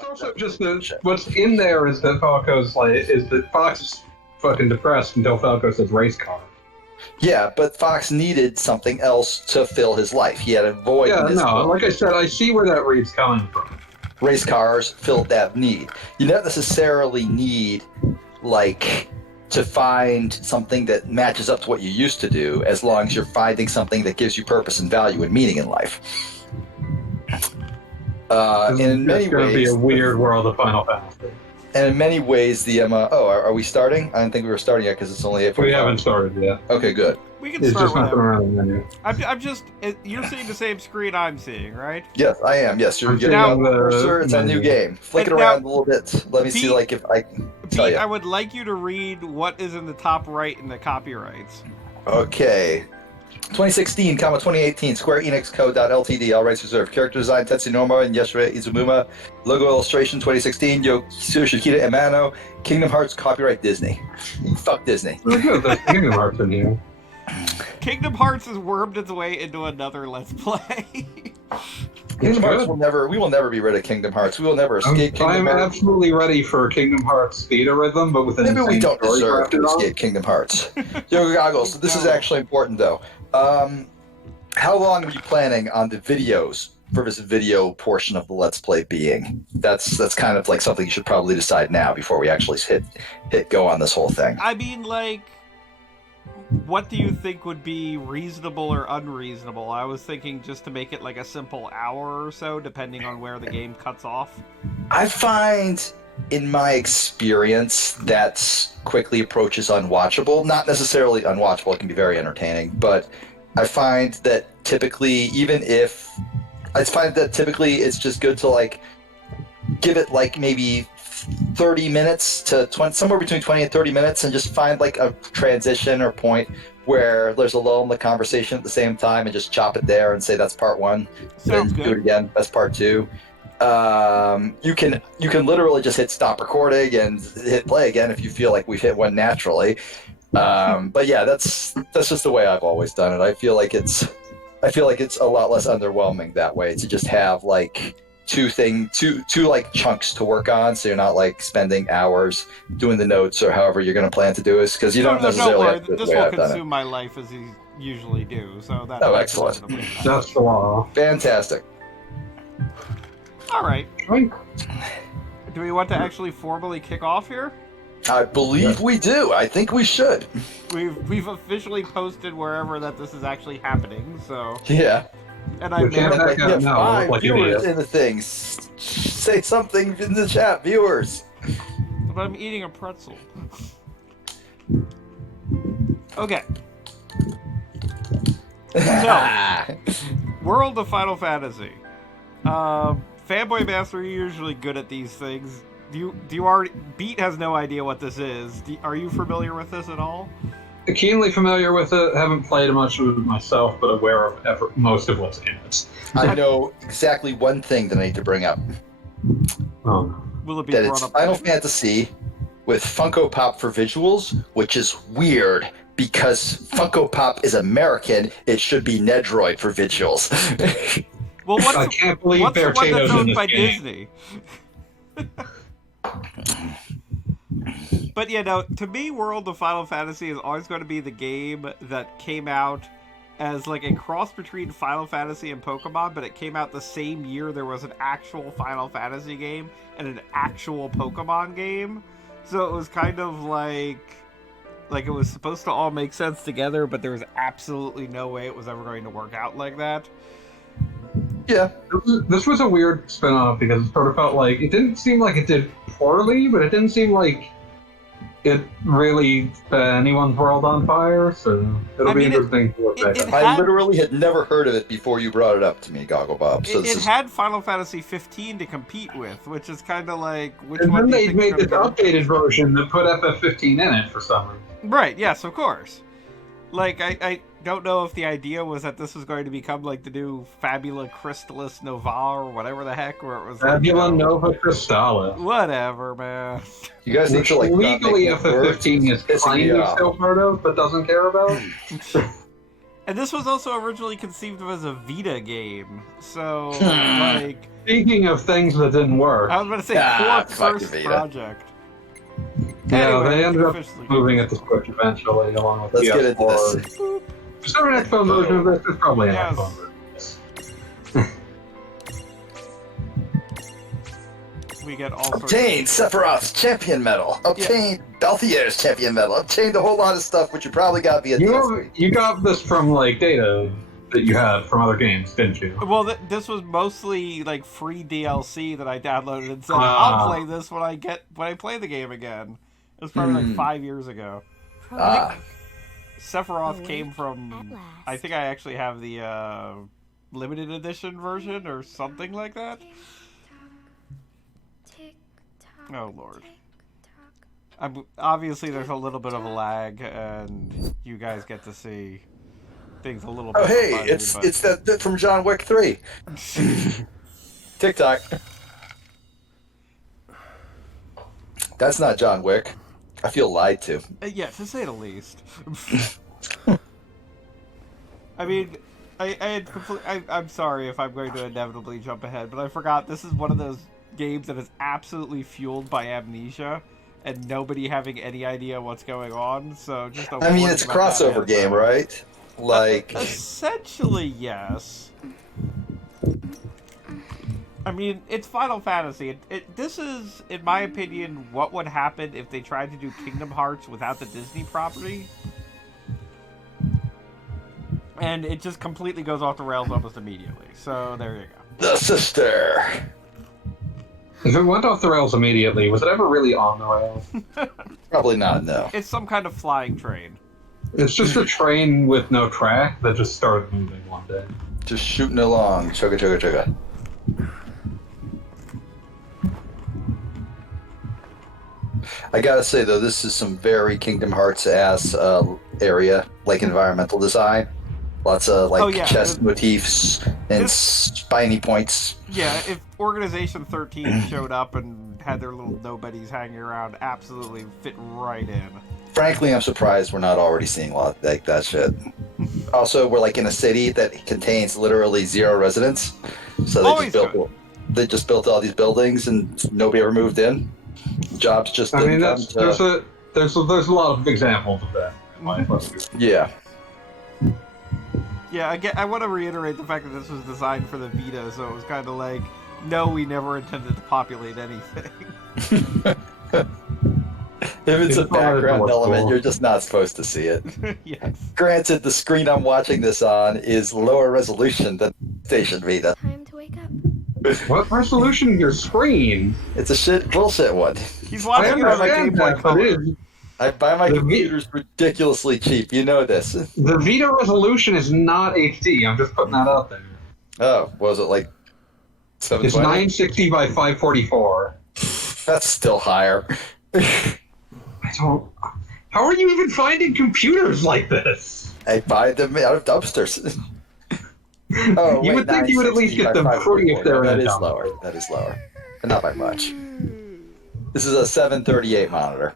It's also just that what's in there is that Fox is fucking depressed until Falco says race car. Yeah, but Fox needed something else to fill his life. He had a void. Yeah, in his no, life. like I said, I see where that read's coming from. Race cars filled that need. You don't necessarily need, like, to find something that matches up to what you used to do, as long as you're finding something that gives you purpose and value and meaning in life. In many ways, it's going to be a weird world of Final Fantasy. And in many ways, the are we starting? I didn't think we were starting yet because it's only 8:45. We haven't started yet. Okay, good. We can It's start just nothing whenever. around the menu. I'm just. You're seeing the same screen I'm seeing, right? Yes, I am. Yes, you're I'm getting now- on the cursor. It's a new game. Flick it And around now- a little bit. Let me see, Pete- like, if I can tell Pete, you. I would like you to read what is in the top right in the copyrights. Okay. 2016, 2018, Square Enix Co.Ltd, all rights reserved. Character design, Tetsunoma and Yashira Izumuma. Logo illustration, 2016, Shikita Amano. Kingdom Hearts, copyright Disney. Fuck Disney. Look at the Kingdom Hearts in here. Kingdom Hearts has wormed its way into another Let's Play. Kingdom Hearts good. we will never be rid of Kingdom Hearts. We will never escape Kingdom I'm Hearts. absolutely ready for Kingdom Hearts Theta Rhythm, but with an Maybe we insane don't story deserve crafted to on. escape Kingdom Hearts. Yo, Goggles, this is actually important, though. How long are you planning on the videos for this video portion of the Let's Play being? That's kind of like something you should probably decide now before we actually hit go on this whole thing. I mean, like, what do you think would be reasonable or unreasonable? I was thinking just to make it like a simple hour or so, depending on where the game cuts off. I find, in my experience, that quickly approaches unwatchable. Not necessarily unwatchable, it can be very entertaining, but I find that typically, it's just good to, like, give it, like, maybe 30 minutes to 20, somewhere between 20 and 30 minutes, and just find, like, a transition or point where there's a lull in the conversation at the same time, and just chop it there and say that's part one. Sounds then good. do it again, that's part two. You can literally just hit stop recording and hit play again if you feel like we've hit one naturally. But yeah, that's just the way I've always done it. I feel like it's a lot less underwhelming that way, to just have like two like chunks to work on, so you're not like spending hours doing the notes or however you're going to plan to do this, because you don't necessarily worry, have to do it this the way will I've done consume my life as you usually do. So that's Oh, excellent. That's the law. it. Fantastic. All right. Right. Do we want to actually formally kick off here? I believe we do. I think we should. We've officially posted wherever that this is actually happening. So, Yeah. and I We may can't have, back You out have now. 5 Like viewers idiots. in the thing. Say something in the chat, viewers. but I'm eating a pretzel. Okay. World of Final Fantasy. Fanboy Master, you're usually good at these things. Do you already? Beat has no idea what this is. Are you familiar with this at all? Keenly familiar with it. Haven't played much of it myself, but aware of most of what's in it. I know exactly one thing that I need to bring up. Will it be That brought it's up? Final Fantasy with Funko Pop for visuals, which is weird because Funko Pop is American. It should be Nedroid for visuals. Well, I can't believe what's the one Beartato's that's in owned this by game. Disney? But yeah, no, to me, World of Final Fantasy is always going to be the game that came out as like a cross between Final Fantasy and Pokemon, but it came out the same year there was an actual Final Fantasy game and an actual Pokemon game. So it was kind of like it was supposed to all make sense together, but there was absolutely no way it was ever going to work out like that. Yeah. This was a weird spin-off because it sort of felt like it didn't seem like it did poorly, but it didn't seem like it really set anyone's world on fire, so it'll be interesting to look back at. I literally had never heard of it before you brought it up to me, Goggle Bob. So It had Final Fantasy 15 to compete with, which is kind of like which And one then do you they think made is this gonna updated version that put FF15 in it for some reason. be- Right? Yes, of course. Like I don't know if the idea was that this was going to become like the new Fabula Crystallis Nova or whatever the heck, where it was like, Fabula Nova Crystallis. whatever, man. you guys need Which to like legally not make words. FF15 is It's pissing kind me of off. still part of, but doesn't care about. And this was also originally conceived of as a Vita game, so like. Speaking of things that didn't work, I was going to say fuck first Vita. project. yeah, Anyway, they ended up officially moving it to Switch eventually, along with Let's PS4. get into this. Is there an Xbox version of this? There's probably an Yes. Xbox version. We get all sorts Obtained Sephiroth's champion medal. Obtained Balthier's champion medal. Obtained a whole lot of stuff, which you probably got via Disney. You got this from like data that you had from other games, didn't you? Well, this was mostly like free DLC that I downloaded and said I'll play this when I play the game again. It was probably like 5 years ago. Sephiroth came from. I think I actually have the limited edition version or something like that. Oh Lord. Obviously, there's a little bit of a lag, and you guys get to see things a little bit. Oh hey, fuzzy, it's that from John Wick 3. TikTok. That's not John Wick. I feel lied to. Yeah, to say the least. I mean, I'm sorry if I'm going to inevitably jump ahead, but I forgot this is one of those games that is absolutely fueled by amnesia and nobody having any idea what's going on. So just I mean, it's a crossover game, right? Like essentially, yes. I mean, it's Final Fantasy. This is, in my opinion, what would happen if they tried to do Kingdom Hearts without the Disney property. And it just completely goes off the rails almost immediately. So there you go. The sister. If it went off the rails immediately, was it ever really on the rails? Probably not. No. It's some kind of flying train. It's just a train with no track that just started moving one day. Just shooting along. Chugga chugga chugga. I gotta say though, this is some very Kingdom Hearts ass area, like environmental design. Lots of chest motifs and spiny points. Yeah, if Organization 13 showed up and had their little nobodies hanging around, absolutely fit right in. Frankly, I'm surprised we're not already seeing a lot like that shit. Also, we're like in a city that contains literally 0 residents, so they just built all these buildings and nobody ever moved in. Jobs just didn't come there's a lot of examples of that. Yeah. Yeah, I want to reiterate the fact that this was designed for the Vita, so it was kind of like, no, we never intended to populate anything. If it's a background element, you're just not supposed to see it. Yes. Granted, the screen I'm watching this on is lower resolution than Station Vita. Time to wake up. What resolution your screen? It's a bullshit one. He's watching it on my Game Boy Color. I buy my computers ridiculously cheap. You know this. The Vita resolution is not HD. I'm just putting that out there. Oh, what was it like? It's 720? 960 by 544. That's still higher. I don't. How are you even finding computers like this? I buy them out of dumpsters. Oh, you would think you would at least get them free if they're That is lower. That is lower, but not by much. This is a 738 monitor.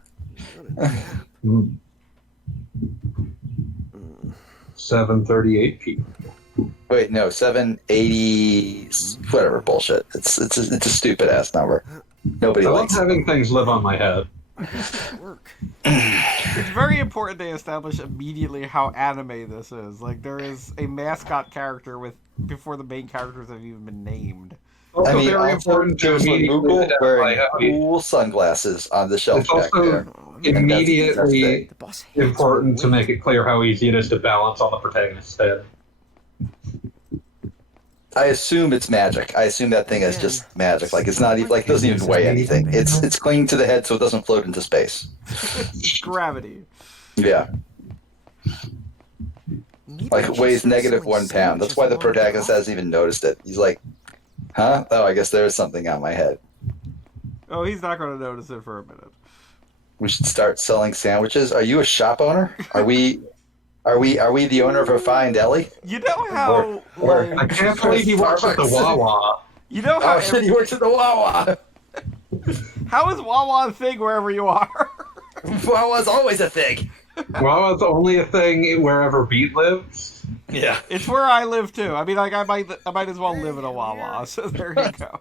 738p. Wait, no, 780. Whatever bullshit. It's a stupid ass number. Nobody I love likes it. having things live on my head. It's very important they establish immediately how anime this is. Like, there is a mascot character before the main characters have even been named. Also, I mean, very also, important to there's one immediately Moogle identify wearing how cool sunglasses on the shelf It's back there. also immediately The boss hates important to when we make it clear how easy it is to balance on the protagonist's head. I assume it's magic. I assume that thing is just magic. Like it's not even like it doesn't even weigh anything. It's clinging to the head so it doesn't float into space. Gravity. Yeah, Maybe like I it should weighs start negative selling 1 pound. That's why the sandwiches protagonist along hasn't even noticed it. He's like, huh? Oh, I guess there's something on my head. Oh, he's not going to notice it for a minute. We should start selling sandwiches. Are you a shop owner? Are we the owner of a fine deli? You know how... Or- I can't believe he works at the Wawa. You know how... Oh shit, he works at the Wawa. How is Wawa a thing wherever you are? Wawa's always a thing. Wawa's only a thing wherever Beat lives. Yeah. It's where I live too. I mean, like I might as well live in a Wawa. So there you go.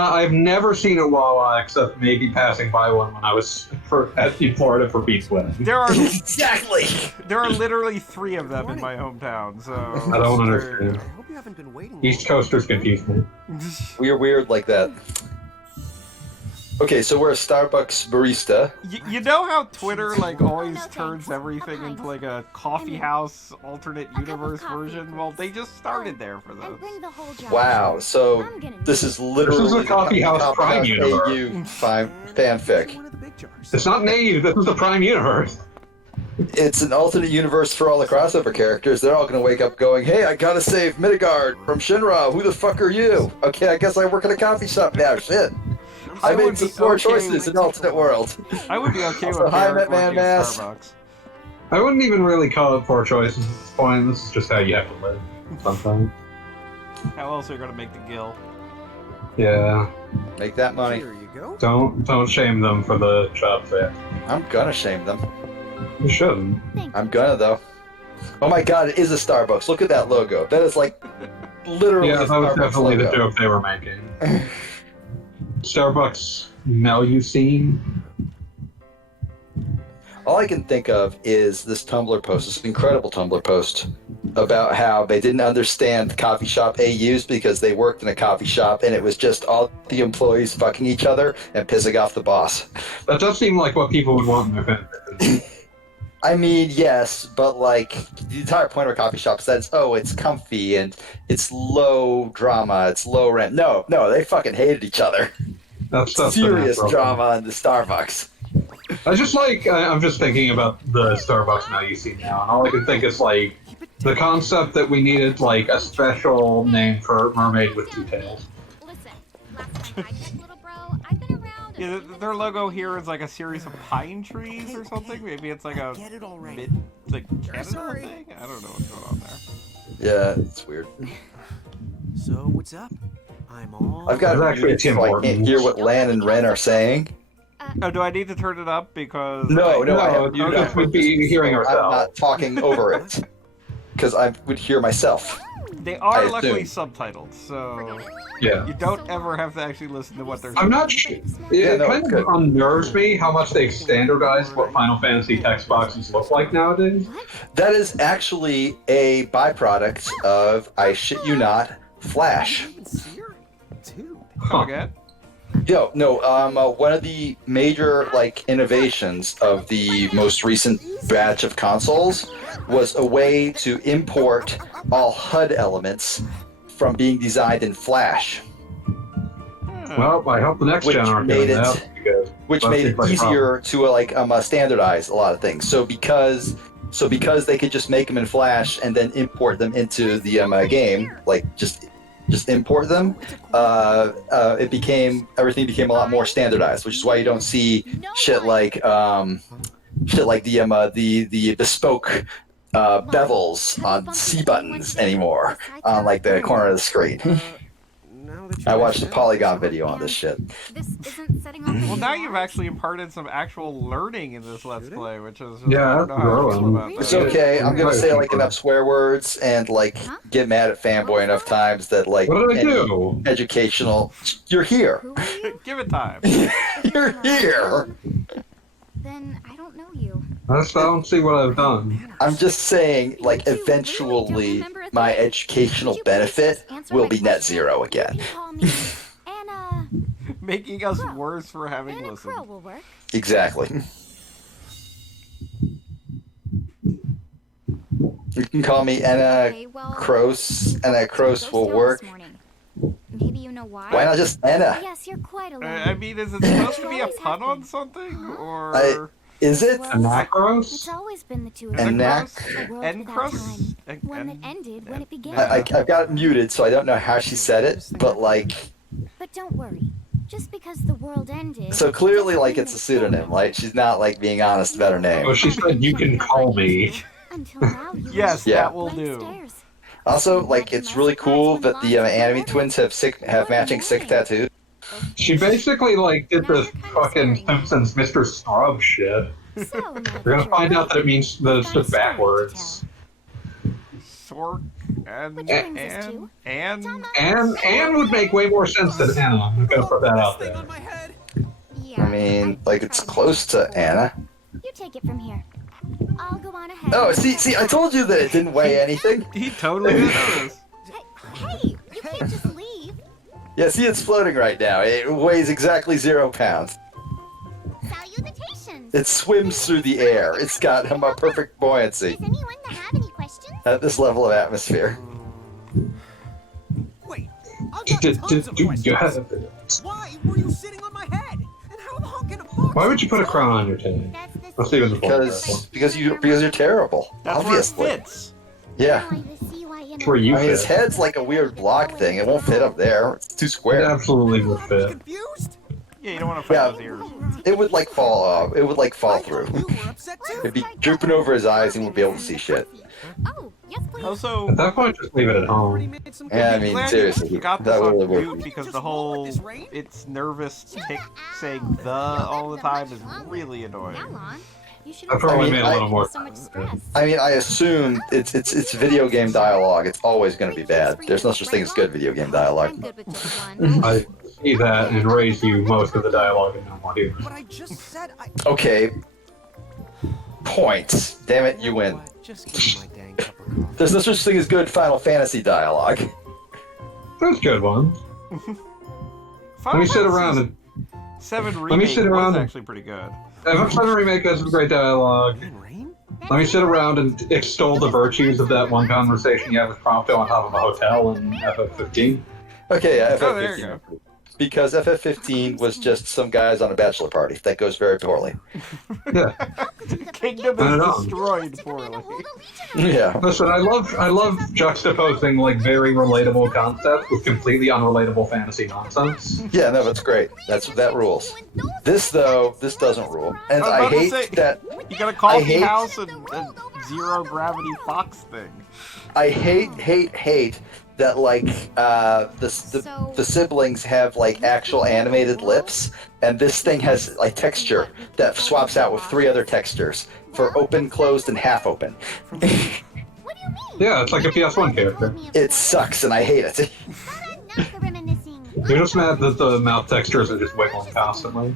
I've never seen a Wawa except maybe passing by one when I was in Florida for Beach Wedding. There are Exactly. There are literally 3 of them in my hometown. So I don't understand. I hope you haven't been waiting. East Coasters confuse me. We're weird like that. Okay, so we're a Starbucks barista. You know how Twitter like always turns everything into like a coffee house alternate universe version? Well, they just started there for those. Wow, so this is literally This is a coffee house Prime universe. AU fanfic. One of the big jars. It's not naive. This is the Prime universe. It's an alternate universe for all the crossover characters. They're all gonna wake up going, "Hey, I gotta save Midgard from Shinra. Who the fuck are you? Okay, I guess I work at a coffee shop now. Shit. I made some poor choices in alternate world." I would be okay Also, with hi, Barrett Batman working at Mask. Starbucks. I wouldn't even really call it poor choices at this point. This is just how you have to live sometimes. How else are you gonna make the gill? Yeah. Make that money. Here you go. Don't shame them for the job fit. I'm gonna shame them. You shouldn't. I'm gonna though. Oh my god, it is a Starbucks. Look at that logo. That is like literally Yeah, a that was Starbucks definitely logo. the joke they were making. Starbucks Melusine. All I can think of is this Tumblr post, this incredible Tumblr post about how they didn't understand coffee shop AUs because they worked in a coffee shop and it was just all the employees fucking each other and pissing off the boss. That does seem like what people would want in their fanfic. I mean, yes, but like the entire point of a coffee shop is that it's comfy and it's low drama, it's low rent. No, they fucking hated each other. That's the Serious natural drama in the Starbucks. I just like I'm just thinking about the Starbucks now you see now, and all I can think is like the concept that we needed like a special name for mermaid with 2 tails. Listen, last time I checked, little bro, I've been around. Yeah, their logo here is like a series of pine trees or something. Maybe it's like a Get it all right. like Canada Sorry. thing. I don't know what's going on there. Yeah, it's weird. So what's up? I'm all. I've got There's it actually muted Tim so I Hortons. can't hear what Lan and Ren are saying. Oh, do I need to turn it up because? No, I No, have you muted just would be hearing I'm ourselves. not talking over it because I would hear myself. They I are assume. luckily subtitled, so Yeah. you don't ever have to actually listen to what they're I'm saying. not sure. Yeah, It no, kind it's of good. unnerves me how much they've standardized what Final Fantasy text boxes look like nowadays. That is actually a byproduct of, I shit you not, Flash. Even see her? Dude. Come again? One of the major innovations of the most recent batch of consoles was a way to import all HUD elements from being designed in Flash, Well, I hope the next Which gen aren't made doing it- that. Because which that made seems it like a easier to standardize a lot of things. So because they could just make them in Flash and then import them into the game, just import them, everything became a lot more standardized, which is why you don't see shit like the bespoke bevels on C buttons anymore on the corner of the screen. Now that you I watched a mention it, Polygon video on this shit. This isn't setting off. Well, now you've actually imparted some actual learning in this Let's Play, which is Yeah, I don't know how I feel growing. about that. It's okay. I'm gonna say enough swear words and get mad at fanboy enough times that What did I any do? educational. You're here. Who are you? Give it time. You're here. Then I don't know you. I don't see what I've done. I'm just saying, eventually, my educational benefit will be net zero You again. can call me Anna. Making us worse for having Anna listened. Crow will work. Exactly. You can call me Anna Okay, well, Kroos. Anna Kroos will Ghost work. this morning. Maybe you know why. Why not just Anna? Yes, you're quite alone. I mean, is it supposed to be a pun on something, or Is it? Well, Anacros? It's always been the two of is it you. Anac- gross? A world And without cross? time. One that ended when it began. I've got it muted, so I don't know how she said it, but But don't worry. Just because the world ended. so clearly, doesn't mean it's a pseudonym. She's not being honest about her name. Oh, she said you can call me. Until now, you Yes, Yeah. that will do. Stairs. Also, it's really cool that the anime twins have matching sick tattoos. She basically did the fucking Simpsons Mr. Scrubs shit. So, now You're gonna that find you're out that it means that it's just backwards. Torque, and Which brings us to And would make way more sense than Anna. I'm gonna put that out there. Yeah. I mean, like it's close to Anna. You take it from here. I'll go on ahead. Oh, see, I told you that it didn't weigh anything. he totally didn't notice. Hey, you can't just leave. Yeah, see, it's floating right now. It weighs exactly 0 pounds. Salutations. It swims through the air. It's got a perfect buoyancy Does anyone have any questions? at this level of atmosphere. Wait, I've got tons of questions. You have- Why were you sitting on my head? And how long can a fox... Why would you put a crown on your tail? That's the Let's see what's Because you're terrible. That's Obviously. where it fits. Yeah. Where you I mean, his fit. head's like a weird block thing. It won't fit up there. It's too It square. absolutely would fit. Confused? Yeah, you don't want to fight Yeah. those ears. It would like fall off. It would like fall through. You were upset too. It'd be drooping over his eyes and wouldn't be able to see shit. Oh, yes, please. Also, At that point, just leave it at Already home. made some Yeah, I I'm mean, glad seriously, you got this that on really mute would. because the whole it's nervous tick saying the all the time is really annoying. How long? You should I probably I mean, made a little more. so much stress. I mean, I assume it's video game dialogue. It's always going to be bad. There's no such thing as good video game I'm dialogue. good with just one. I see that and raise you most of the dialogue in normal humor. But I just said I... Okay. Points. Damn it, you win. What? Just give me my dang cup of coffee. There's no such thing as good Final Fantasy dialogue. That's a good one. Let me sit around and. 7 Let me remake sit was around and- actually pretty good. FF7 Remake has some great dialogue. In rain? Let me sit around and extol the virtues of that one conversation you have with Prompto on top of a hotel in FF15. Okay, yeah, Oh, there you FF15. Because FF15 was just some guys on a bachelor party. That goes very poorly. Yeah. Kingdom I is know. destroyed poorly. Yeah. Listen, I love juxtaposing like very relatable concepts with completely unrelatable fantasy nonsense. Yeah, no, that's great. That rules. This though, this doesn't rule. And I was I about to hate say- that You got a coffee hate- house and a zero gravity fox thing. I hate that like the siblings have like actual animated lips, and this thing has like texture that swaps out with 3 other textures for open, closed, and half open. What do you mean? Yeah, it's like a PS1 character. It sucks, and I hate it. Enough the reminiscing. You're just mad that the mouth textures are just wiggling constantly.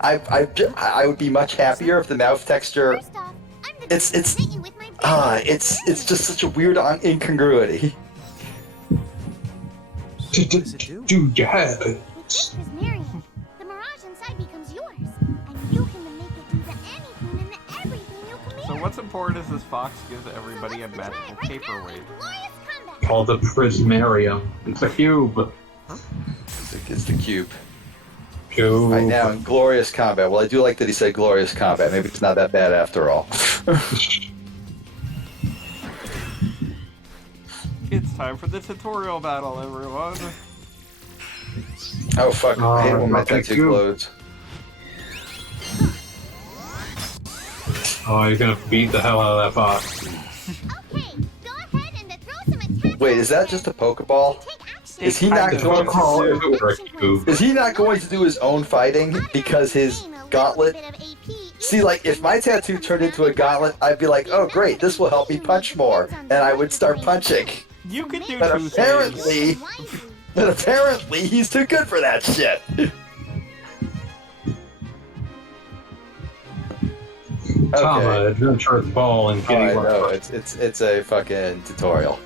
I would be much happier if the mouth texture. First off, I'm the It's- person who hit you with my It's just such a weird incongruity. Dude, you have it. With this Miriam, the mirage inside becomes yours, and you can make it do the anything and the everything you command. So what's important is this fox gives everybody a magical paperweight. Glorious combat. Called the Prismarium. It's a cube. It's the cube. Cube. Right now in glorious combat. Well, I do like that he said glorious combat. Maybe it's not that bad after all. It's time for the tutorial battle, everyone. Oh fuck! I hate when my okay, tattoo cube. glows. Oh, you're gonna beat the hell out of that fox. Okay, go ahead and throw some attacks. Wait, is that just a Pokeball? Take action. Is he not It's going Oh, to? it was a cube. Is he not going to do his own fighting because his gauntlet? See, like if my tattoo turned into a gauntlet, I'd be like, oh great, this will help me punch more, and I would start punching. You can do But 2 apparently- things. But apparently, he's too good for that shit. Tama, adventurous ball and Oh, kitty I work. know, it's a fucking tutorial.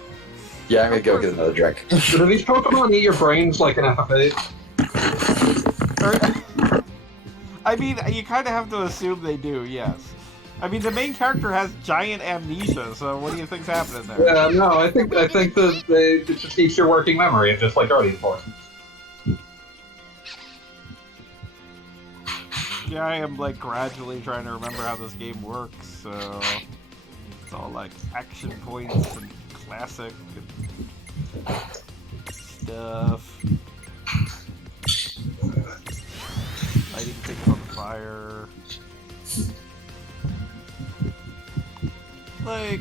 Yeah, I'm gonna go get another drink. Do these Pokemon eat your brains like an FF8? I mean, you kind of have to assume they do, yes. I mean, the main character has giant amnesia, so what do you think's happening there? Yeah, no, I think that it just eats your working memory, just like Guardian Force. Yeah, I am, like, gradually trying to remember how this game works, so... It's all, like, action points and classic and stuff. Lighting things on fire. Like,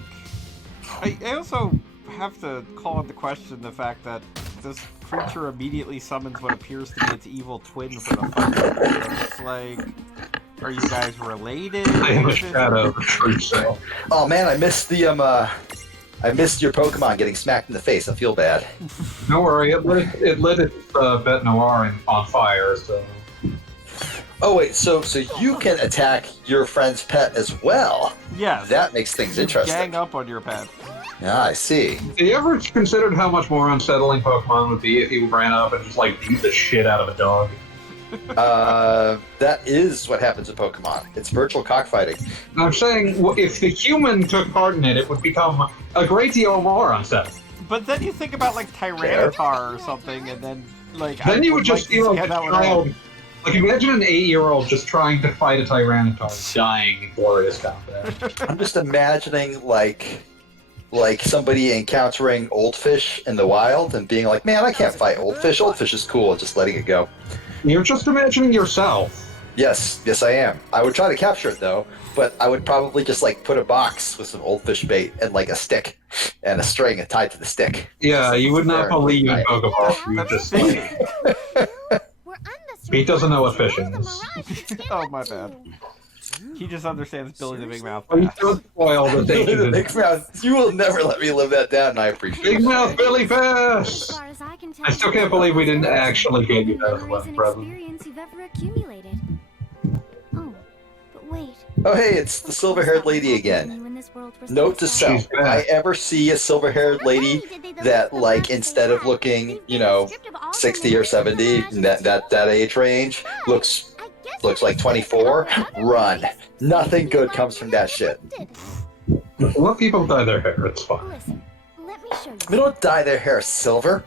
I also have to call into question the fact that this creature immediately summons what appears to be its evil twin for the fight. So it's like, are you guys related? I am a Is it- shadow of the truth cell. Oh man, I missed the I missed your Pokemon getting smacked in the face. I feel bad. Don't worry, it lit its Bet Noir on fire, so... Oh wait, so you can attack your friend's pet as well. Yes. That makes things You interesting. gang up on your pet. Ah, I see. Have you ever considered how much more unsettling Pokemon would be if he ran up and just, like, beat the shit out of a dog? That is what happens in Pokemon. It's virtual cockfighting. I'm saying, if the human took part in it, it would become a great deal more unsettling. But then you think about, like, Tyranitar or something, and then, like... Then you would like just feel like a child. Like, imagine an 8-year-old just trying to fight a Tyranitar, dying in glorious combat. I'm just imagining like somebody encountering Oldfish in the wild and being like, "Man, I can't fight Oldfish. Oldfish is cool," and just letting it go. You're just imagining yourself. Yes, I am. I would try to capture it though, but I would probably just like put a box with some Oldfish bait and like a stick and a string tied to the stick. Yeah, you would not believe in Right. Pokeball. You would just like, Pete doesn't know what fishing is. Oh, my bad. He just understands Billy the Big Mouth. Oh, you Bass. don't spoil the thing. Big Mouth, you will never let me live that down, and I appreciate Big it. Mouth Billy Bass! I still can't believe we didn't actually get you that as a present. You've ever accumulated. Oh, but wait. Oh hey, it's the silver-haired lady again. Note to self, She's if I ever see a silver-haired lady that, like, instead of looking, 60 or 70, in that age range, looks like 24, run. Nothing good comes from that shit. Let people dye their hair, it's fine. Listen, let me show you. We don't dye their hair silver.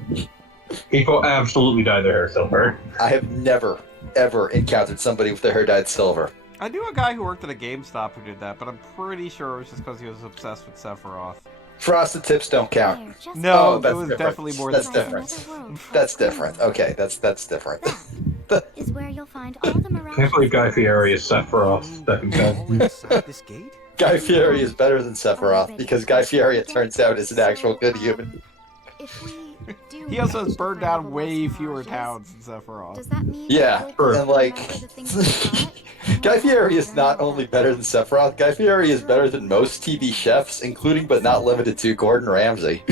People absolutely dye their hair silver. I have never, ever encountered somebody with their hair dyed silver. I knew a guy who worked at a GameStop who did that, but I'm pretty sure it was just because he was obsessed with Sephiroth. Frosted tips don't count. There, just No, Oh, it that's was different. definitely more That's than different. Another That's different. Okay, that's different. is where you'll find all the I can't believe Guy Fieri is Sephiroth's second All cousin. inside this gate? Guy Fieri is better than Sephiroth because Guy Fieri, it turns out, is an actual good human. If we do He also has burned down incredible way lost fewer mirages, towns than Sephiroth. Does that mean Yeah, we'll sure. and like, remember the things we thought? Guy Fieri is not only better than Sephiroth, Guy Fieri is better than most TV chefs, including but not limited to Gordon Ramsay.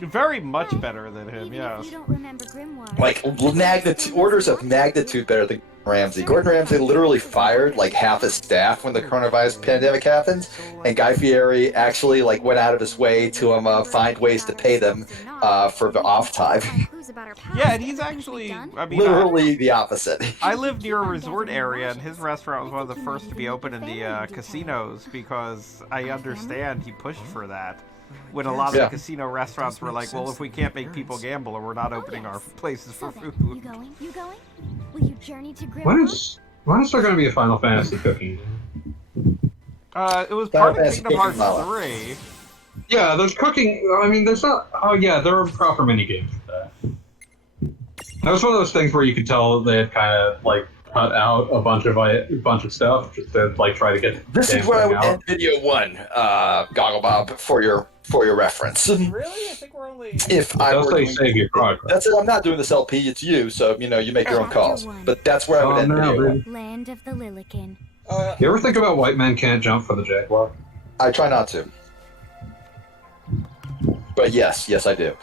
Very much better than him, Even yes. if you don't remember Grimoire, Like, orders of magnitude better than Ramsay. Gordon Ramsay literally fired like half his staff when the coronavirus pandemic happened, and Guy Fieri actually like went out of his way to find ways to pay them for the off time. Yeah, and he's actually, I mean, Literally the opposite. I live near a resort area, and his restaurant was one of the first to be open in the casinos because I understand he pushed for that. When a lot of Yeah. the casino restaurants were like, well, if we can't make people gamble, we're not opening our places for You food. going? You going? Will you journey to Grimoire? When is there going to be a Final Fantasy cooking? It was Final part of Fantasy Kingdom Hearts Model. 3. Yeah, there's cooking. I mean, there's not. Oh, yeah, there are proper minigames for that. That was one of those things where you could tell they had kind of like cut out a bunch of stuff just to like try to get. This the is where I damn would thing end video 1, Goggle Bob, for your reference. Really? I think we're only... If I They'll were say doing- save your progress. That's it. I'm not doing this LP. It's you, so you make your own calls. But that's where I would Oh end no, video 1. dude. Land of the Lilican. You ever think about white men can't jump for the Jaguar? I try not to. But yes, I do.